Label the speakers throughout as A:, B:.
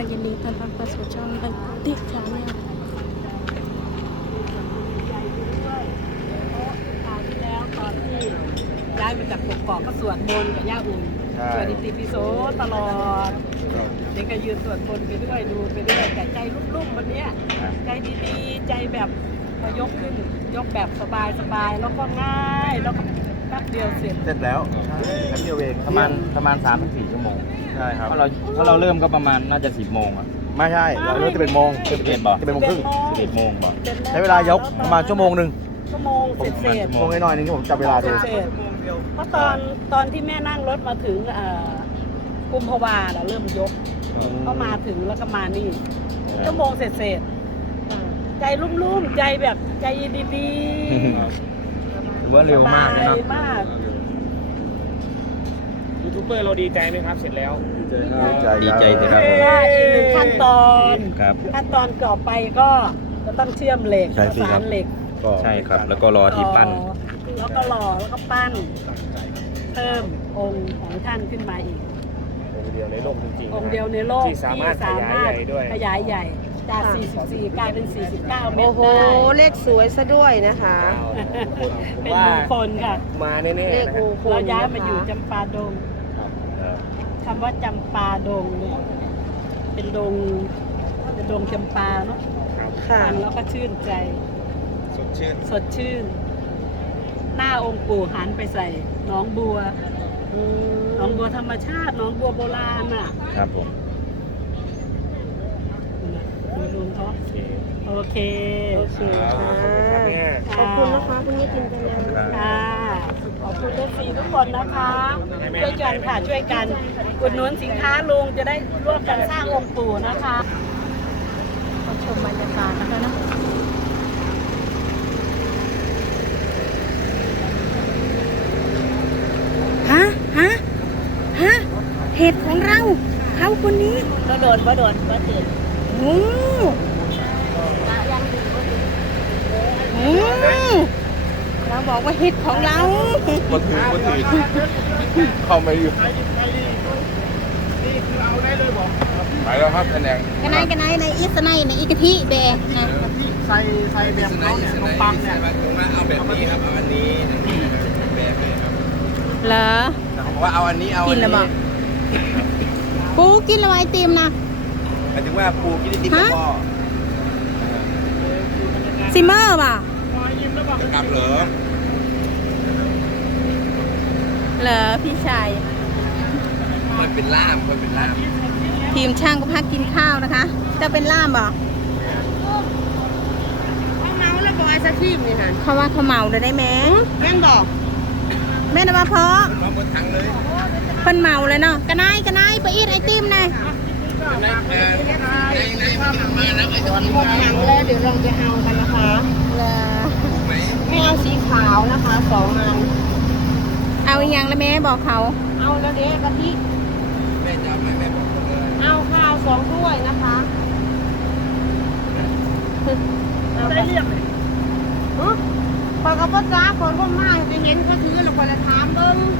A: ยินดีต้อนรับเข้าสู่ช่องบันติชาแนล
B: คราวที่แล้วตอนที่ย้ายมาจากกกอกก็สวดมนต์กับย่าอุ่นสวดอิติปิโสตลอดเด็กก็ยืนสวดมนต์ไปด้วยดูไปด้วยแต่ใจรุ่มๆวันนี้ใจดีๆใจแบบพอยกขึ้นยกแบบสบายๆแล้วก็ง่ายแล้วก็แป๊บเดียวเสร็จ
C: แล้วแป๊บเดียวเอง
D: ประมาณ3-4 ชั่วโมง
C: ใช่ครับ
D: ถ้าเราเริ่มก็ประมาณน่าจะ10 โมงอ่ะ
C: ไม่ใช่เราเริ่ม11 โมง
D: 11บ่
C: 11 โมงครึ่ง
D: 11 โมงบ่
C: ใช้เวลายกประมาณชั่วโมงหนึ่ง
B: ชั่วโมงเสร็จ
C: ชั่วโมงน้อยๆนึงที่ผมจับเวลาดู
B: เพราะตอนที่แม่นั่งรถมาถึงกุมภาวาเราเริ่มยกก็มาถึงแล้วก็มานี่ชั่วโมงเสร็จใจรุ่มๆใจแบบใจดี
D: ถือว่าเร็วมากเลยเนาะ
E: ยูทูบเบอร์เราดีใจไหมครับเสร็จแล้ว
D: ดีใจครับ
B: อีกหนึ่งขั้นตอน
D: ครับ
B: ขั้นตอนต่อไปก็จะต้องเชื่อมเหล็กประสานเหล็ก
D: ใช่ครับแล้วก็รอที่ปั้น
B: แล้วก็รอแล้วก็ปั้นเพิ่มองค์ของท่านขึ้นมาอีก
E: องค์เดียวในโลกจริงๆ
B: องค์เดียวในโลก
E: ที่สามารถขยายใหญ่ด้วย
B: ขยายใหญ่จาก44กลายเป็น49เมตร
A: โอ้โหเลขสวยซะด้วยนะคะ
B: เป็นมงคลค่ะ
E: มาแน่ๆ
A: เลขมงคล
B: เราย้ายมาอยู่จำปาดงคำว่าจำปาดงเป็นดงจำปาเนาะฟังแล้วก็ชื่นใจสดชื่นหน้าองค์ปู่หันไปใส่หนองบัวธรรมชาติหนองบัวโบราณอ่ะ
D: ครับผม
B: ดูเขาโอเค
A: ขอบคุณนะคะคุณนี่กินกันแล้ว
B: ค่ะขอบคุณFCทุกคนนะคะช่วยกันค่ะช่วยกันอุดหนุนสินค้าลุงจะได้ร่วมกันสร้างองค์ปู่นะคะชมบรรยากาศนะคะนะ
A: เหตุของเราเขาคนนี้
B: ก็โดนตื่น
A: โอ้เราบอกว่าเห็ดของเรา
C: บ่ถือเข้ามาอยู่ไปแล้วครับคะแนน
A: กันไหนในอีสไนในอีกะทิเบะนะ
E: ใส่แบบเขาเนี่ยขนมปังเนี่ย
D: เอาแบบนี้ครับเอาอันนี้แบบนี้ครับ
A: เหรอ
D: เขาบอกว่าเอาอันนี้เอา
A: กินแล้วบอกปูกินแล้วไอติมนะ
D: หมายถึงว่าปูกินไอติมแล้วก็
A: ซิมเมอร์ป่ะ
D: จะกลับเหรอ
A: พี่ชาย
D: คนเป็นล่าม
A: ทีมช่างก็พักกินข้าวนะคะจะเป็นล่ามบ่เขาเมาแล้วบอกไอ้สักทีมนี่ค่ะเขาว่าเขาเมาเลยได้ไหมแม่บอกแม่นะว่าเพราะ
D: มาหมดทั้งเลย
A: เพิ่นเมาเลยเนาะกันไอไปอีทไอติมนะ
D: ในมาแล้วไอ้ตอนนี้
A: หมดถังแล้วเดี๋ยวเราจะเอากันนะคะไม่เอาสีขาวนะคะ2 อันเอาอย่างละแม่บอกเขาเอาแล้วเด็กกะทิ
D: แม่จะเอาไหมแม่บอกเลย
A: เอาข้าว2 ถ้วยนะคะ
B: ได้เรียบเลย
A: พอกับพ่อจ้าคนก็มากจะเห็นเขาถือแล้วคนละถามเบิ้ง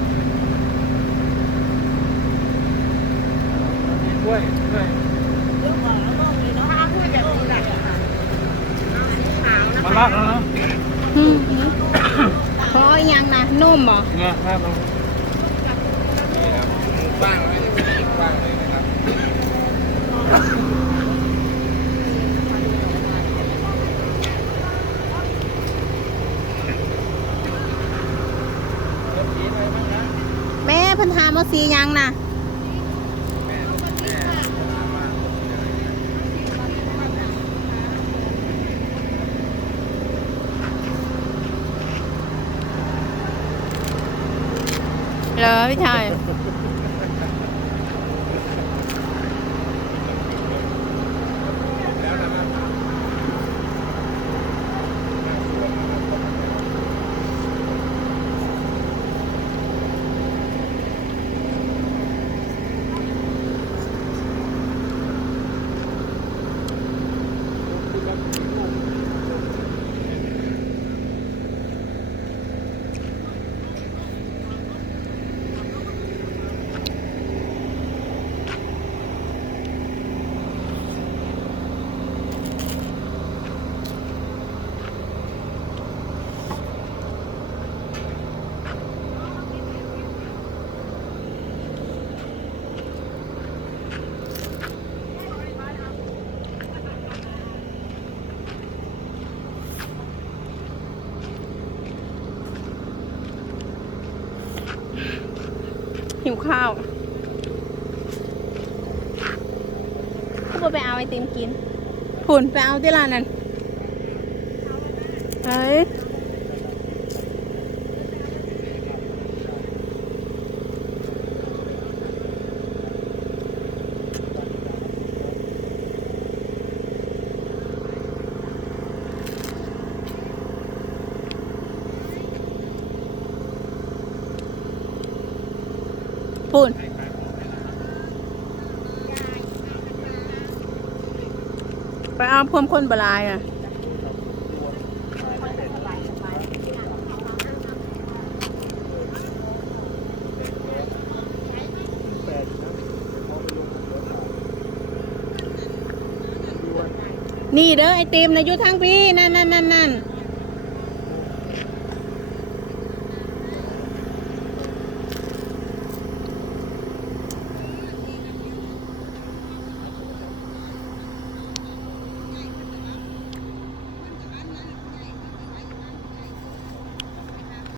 E: ด้วย
B: เรื่องว่าแล้วมองเลยเนาะถ้าพูดแบบนี้แหละ
E: มาลักแล้วนะ
A: พอยังนะนุ่มเหรอ
E: เนี่ยครับ
D: บ้างเลยบ้างเลยนะครับ
A: แม่พันธามาสียังนะเหรอพี่ชายหิวข้าวก็ไปเอาไอติมกินฝุ่นไปเอาที่ร้านนั้นเฮ้ยฝุ่นไปเอาพวมคนบลายอ่ะนี่เด้อไอติมนะอยู่ทางพี่นั่น